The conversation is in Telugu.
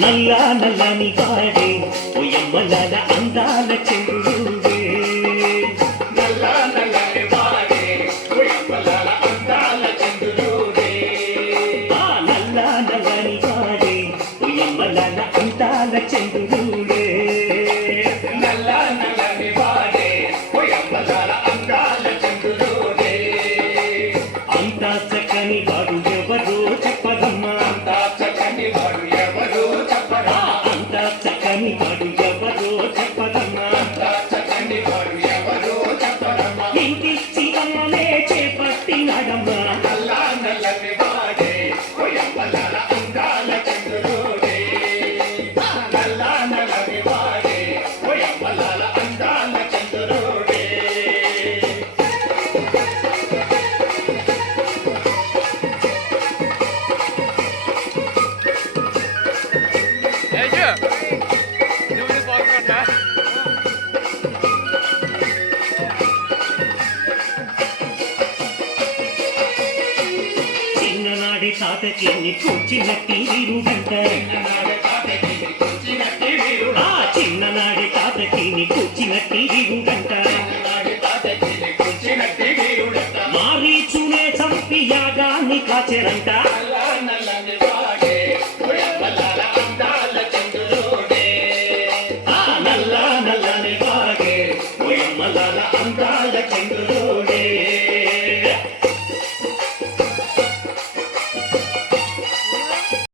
నల్లా నల్లని వాడే ఓయమ్మలాల అందాల చంద్రుడే నల్లా నల్లని వాడే ఓయమ్మలాల అందాల చంద్రుడే ఆ నల్లా నల్లని వాడే ఓయమ్మలాల అందాల చంద్రుడే నల్లా నల్లని వాడే ఓయమ్మలాల అందాల చంద్రుడే అంతా చక్కని వాడు ఎవరో చెప్పదమ్మా అంతా చక్కని వాడు ఎవరో చెప్పరా అంతా చక్కని వాడు ఎవరో చెప్పదమ్మా అంతా చక్కని వాడు ఎవరో చెప్పరమ్మా ఇంటిచ్చి అమ్మనే చేపట్టినాడమ్మా నల్లా నల్లని వాడే ఓయమ్మలాల అందాల చంద్రుడే నల్లా నల్లని వాడే ఓయమ్మలాల అందాల చంద్రుడే Hey, you! Do this walk around now. చిన్ననాడి తాతకి కూర్చినట్టి వీరుడంట ఆ చిన్ననాడి తాతకి కూర్చినట్టి వీరుడంట మారీచునే చంపి యాగాన్ని కాచెరంట